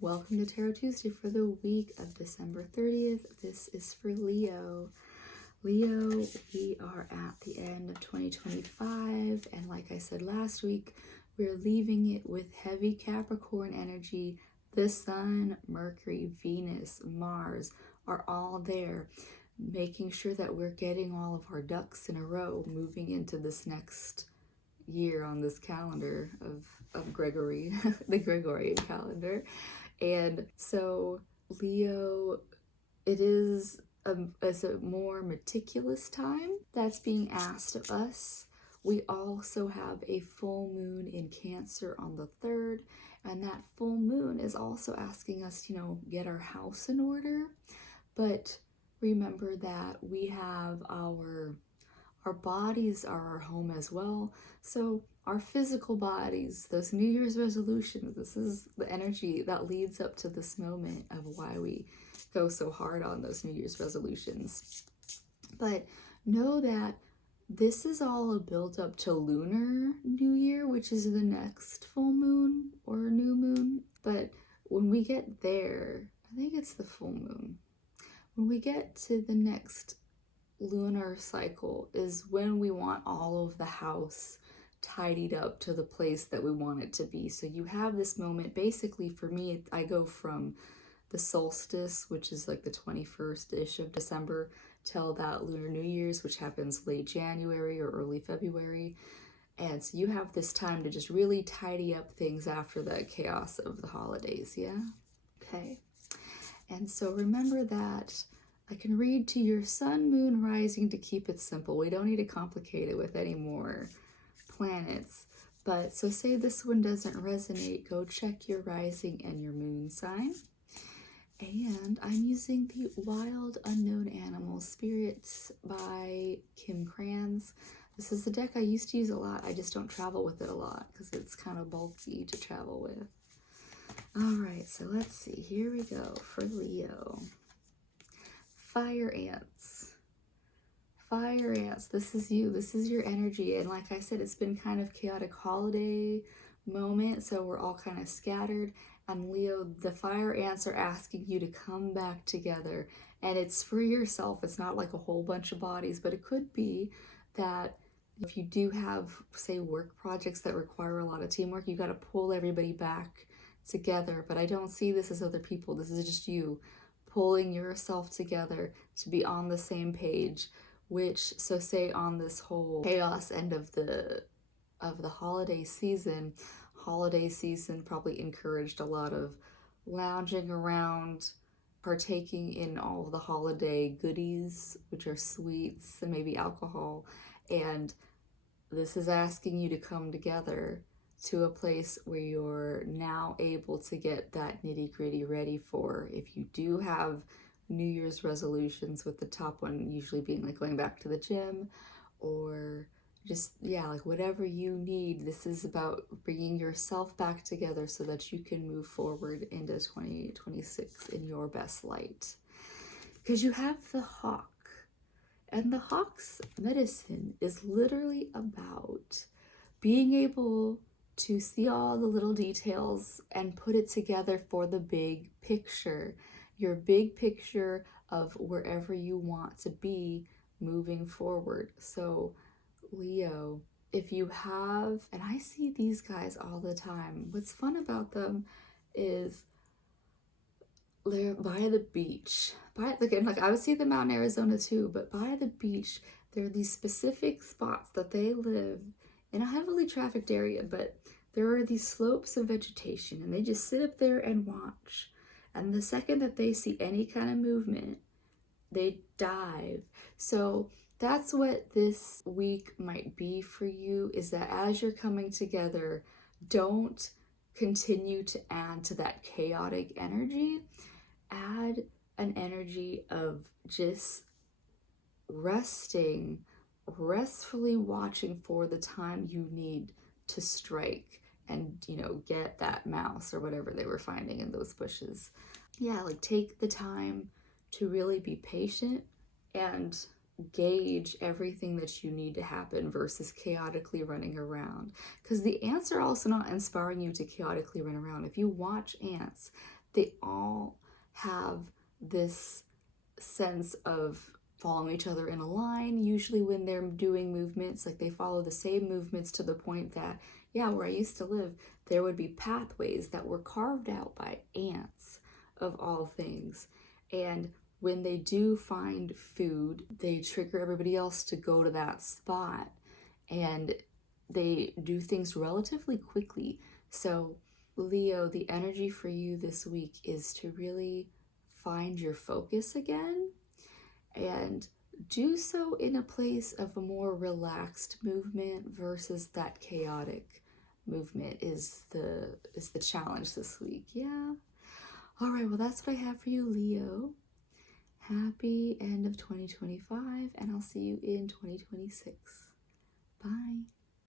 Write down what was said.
Welcome to Tarot Tuesday for the week of December 30th. This is for Leo. Leo, we are at the end of 2025, and like I said last week, we're leaving it with heavy Capricorn energy. The Sun, Mercury, Venus, Mars are all there, making sure that we're getting all of our ducks in a row moving into this next year on this calendar of Gregory, the Gregorian calendar. And so Leo, it is a more meticulous time that's being asked of us. We also have a full moon in Cancer on the 3rd, and that full moon is also asking us to, get our house in order. But remember that we have our bodies are our home as well. So our physical bodies, those New Year's resolutions, this is the energy that leads up to this moment of why we go so hard on those New Year's resolutions. But know that this is all a build up to Lunar New Year, which is the next full moon or new moon. But when we get there, I think it's the full moon. When we get to the next lunar cycle is when we want all of the house tidied up to the place that we want it to be. So you have this moment, basically for me, I go from the solstice, which is like the 21st-ish of December, till that Lunar New Year's, which happens late January or early February. And so you have this time to just really tidy up things after the chaos of the holidays, yeah? Okay. And so remember that I can read to your sun, moon, rising to keep it simple. We don't need to complicate it with any more planets. But so say this one doesn't resonate, go check your rising and your moon sign. And I'm using the Wild Unknown Animals Spirits by Kim Krans. This is a deck I used to use a lot. I just don't travel with it a lot because it's kind of bulky to travel with. All right, so let's see. Here we go for Leo. Fire ants. Fire ants, this is you. This is your energy. And like I said, it's been kind of chaotic holiday moment, so we're all kind of scattered. And Leo, the fire ants are asking you to come back together. And it's for yourself. It's not like a whole bunch of bodies, but it could be that if you do have, say, work projects that require a lot of teamwork, you got to pull everybody back together. But I don't see this as other people. This is just you pulling yourself together to be on the same page, which, so say on this whole chaos end of the holiday season probably encouraged a lot of lounging around, partaking in all of the holiday goodies, which are sweets and maybe alcohol. And this is asking you to come together to a place where you're now able to get that nitty-gritty ready for if you do have New Year's resolutions, with the top one usually being like going back to the gym or just, yeah, like whatever you need. This is about bringing yourself back together so that you can move forward into 2026 in your best light. Because you have the hawk, and the hawk's medicine is literally about being able to see all the little details and put it together for the big picture, your big picture of wherever you want to be moving forward. So Leo, if you have, and I see these guys all the time, what's fun about them is they're by the beach. Like I would see them out in Arizona too, but by the beach, there are these specific spots that they live in a heavily trafficked area, but there are these slopes of vegetation and they just sit up there and watch. And the second that they see any kind of movement, they dive. So that's what this week might be for you, is that as you're coming together, don't continue to add to that chaotic energy. Add an energy of just resting, restfully watching for the time you need to strike and, get that mouse or whatever they were finding in those bushes. Yeah, like take the time to really be patient and gauge everything that you need to happen versus chaotically running around. Because the ants are also not inspiring you to chaotically run around. If you watch ants, they all have this sense of following each other in a line. Usually when they're doing movements, like they follow the same movements to the point that, yeah, where I used to live, there would be pathways that were carved out by ants, of all things. And when they do find food, they trigger everybody else to go to that spot, and they do things relatively quickly. So Leo, the energy for you this week is to really find your focus again, and do so in a place of a more relaxed movement versus that chaotic movement is the challenge this week. Yeah. All right, well, that's what I have for you, Leo. Happy end of 2025, and I'll see you in 2026. Bye.